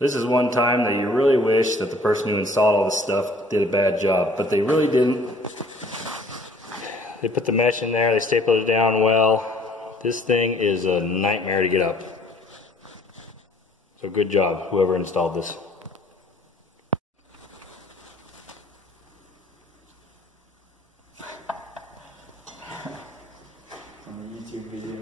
This is one time that you really wish that the person who installed all this stuff did a bad job, but they really didn't. They put the mesh in there, they stapled it down well. This thing is a nightmare to get up. So good job, whoever installed this. From the YouTube video.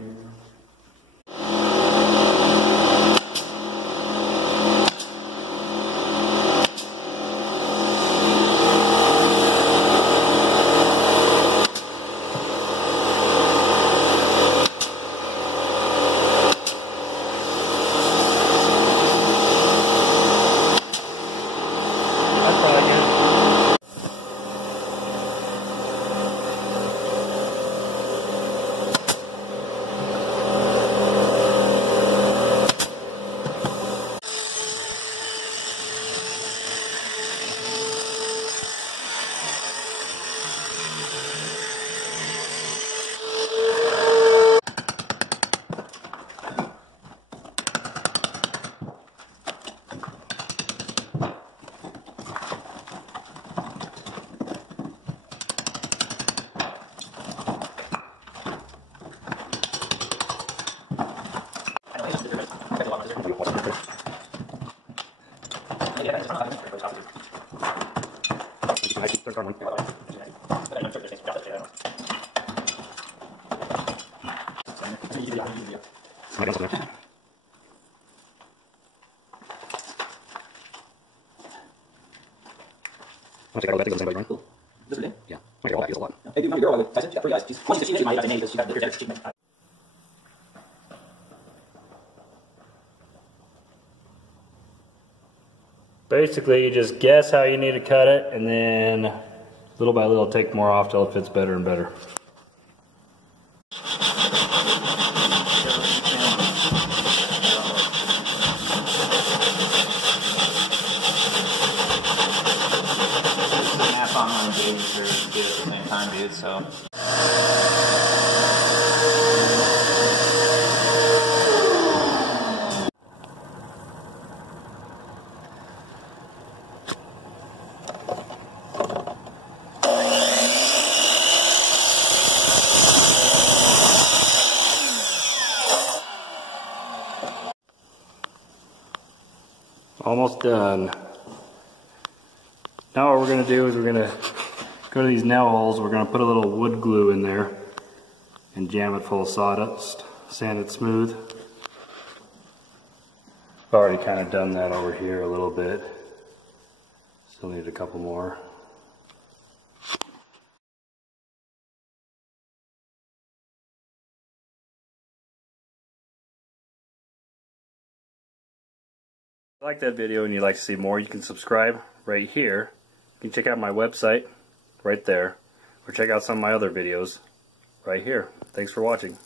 Want to check out all that thing on the same body, Cool. This really? Yeah. I check all that, feels a lot. Hey, dude, remember your girl, I said, for you guys, she's funny, she my name, she got the chicken. Basically, you just guess how you need to cut it, and then little by little take more off till it fits better and better. Online dating for kids at the same time, dude, so. Almost done. Now what we're going to do is we're going to go to these nail holes. We're going to put a little wood glue in there and jam it full of sawdust, sand it smooth. I've already kind of done that over here a little bit. Still need a couple more. If you like that video and you'd like to see more, you can subscribe right here. You can check out my website right there, or check out some of my other videos right here. Thanks for watching.